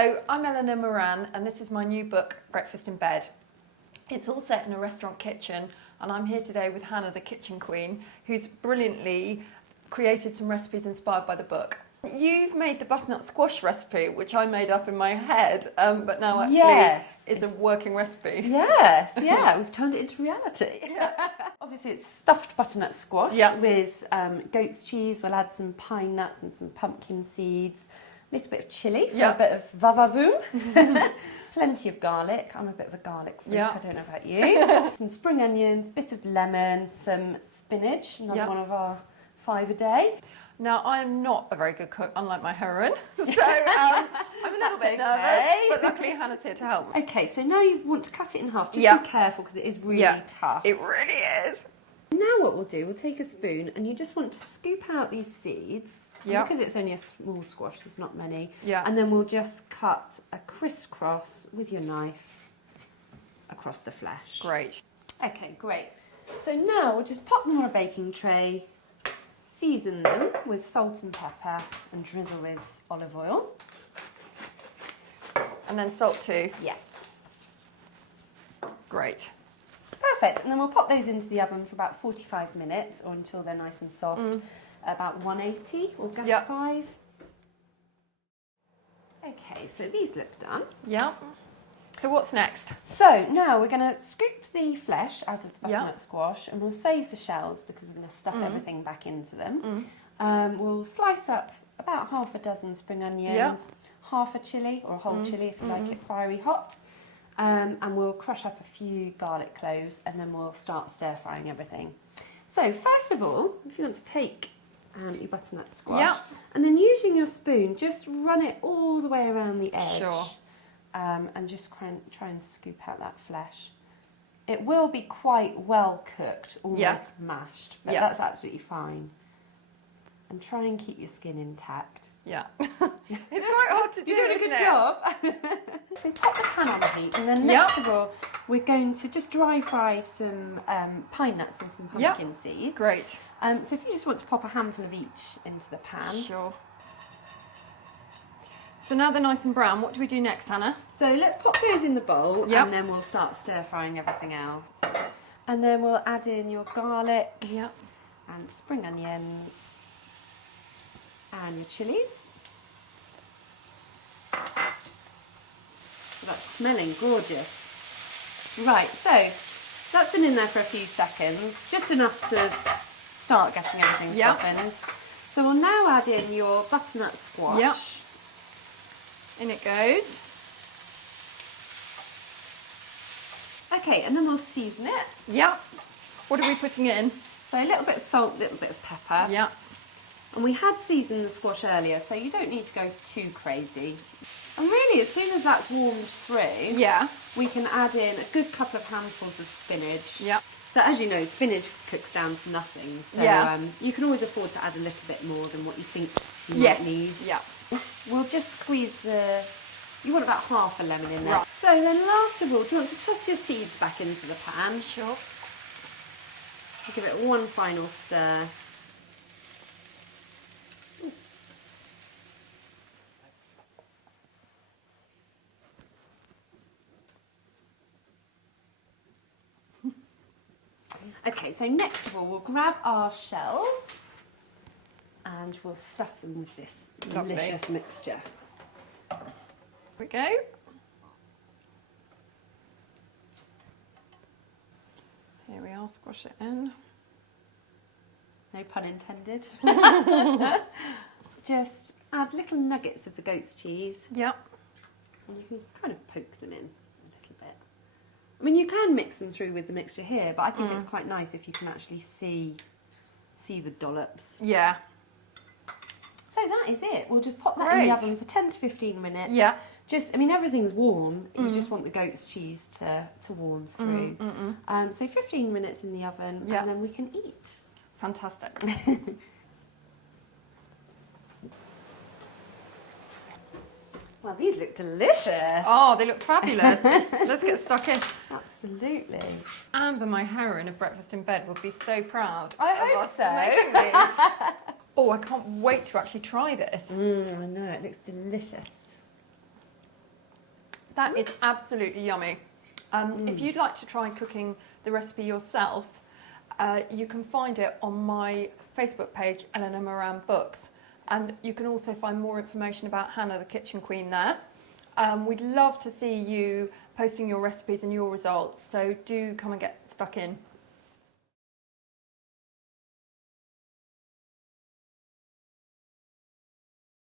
Hello, I'm Eleanor Moran and this is my new book, Breakfast in Bed. It's all set in a restaurant kitchen and I'm here today with Hannah, the kitchen queen, who's brilliantly created some recipes inspired by the book. You've made the butternut squash recipe, which I made up in my head, but now actually it's a working recipe. Yes, yeah, we've turned it into reality. Yeah. Obviously it's stuffed butternut squash with goat's cheese. We'll add some pine nuts and some pumpkin seeds, a little bit of chilli for a bit of va-va-voom, plenty of garlic. I'm a bit of a garlic freak, I don't know about you. Some spring onions, bit of lemon, some spinach, another one of our 5 a day. Now, I'm not a very good cook, unlike my heroine, so I'm a little bit nervous, but luckily Hannah's here to help me. Okay, so now you want to cut it in half. Just be careful because it is really tough. It really is. Now what we'll do, we'll take a spoon and you just want to scoop out these seeds. Because it's only a small squash, there's not many. And then we'll just cut a crisscross with your knife across the flesh. Great. Okay, great. So now we'll just pop them on a baking tray, season them with salt and pepper and drizzle with olive oil. And then salt too? Yeah. Great. Perfect, and then we'll pop those into the oven for about 45 minutes or until they're nice and soft, about 180 or gas 5. Okay, so these look done. Yeah. So what's next? So now we're going to scoop the flesh out of the butternut squash and we'll save the shells because we're going to stuff everything back into them. We'll slice up about half a dozen spring onions, half a chilli or a whole chilli if you like it fiery hot. And we'll crush up a few garlic cloves and then we'll start stir frying everything. So first of all, if you want to take your butternut squash and then using your spoon, just run it all the way around the edge. And just try and scoop out that flesh. It will be quite well cooked, almost mashed, but that's absolutely fine. And try and keep your skin intact. Yeah. It's quite hard to do, You're doing a good job. So pop the pan on the heat, and then next of all, we're going to just dry fry some pine nuts and some pumpkin seeds. Great. So if you just want to pop a handful of each into the pan. Sure. So now they're nice and brown, what do we do next, Hannah? So let's pop those in the bowl and then we'll start stir frying everything else. And then we'll add in your garlic and spring onions and your chillies. That's smelling gorgeous. Right, so that's been in there for a few seconds, just enough to start getting everything softened. So we'll now add in your butternut squash. In it goes. Okay, and then we'll season it. What are we putting in? So a little bit of salt, a little bit of pepper. And we had seasoned the squash earlier, so you don't need to go too crazy. And really, as soon as that's warmed through, we can add in a good couple of handfuls of spinach. So as you know, spinach cooks down to nothing, so you can always afford to add a little bit more than what you think you might need. We'll just squeeze you want about half a lemon in there. So then last of all, do you want to toss your seeds back into the pan? Sure. Give it one final stir. Okay, so next of all, we'll grab our shells and we'll stuff them with this delicious mixture. Here we go. Here we are, squash it in. No pun intended. Just add little nuggets of the goat's cheese. And you can kind of poke them in a little bit. I mean, you can mix them through with the mixture here, but I think it's quite nice if you can actually see the dollops. So that is it. We'll just pop that in the oven for 10 to 15 minutes. Just, I mean, everything's warm. You just want the goat's cheese to warm through. So 15 minutes in the oven, and then we can eat. Fantastic. Well, these look delicious. Oh, they look fabulous. Let's get stuck in. Absolutely. Amber, my heroine of Breakfast in Bed, would be so proud I of hope us so. for making these. Oh, I can't wait to actually try this. I know, it looks delicious. That is absolutely yummy. If you'd like to try cooking the recipe yourself, you can find it on my Facebook page, Eleanor Moran Books. And you can also find more information about Hannah, the Kitchen Queen there. We'd love to see you posting your recipes and your results, so do come and get stuck in.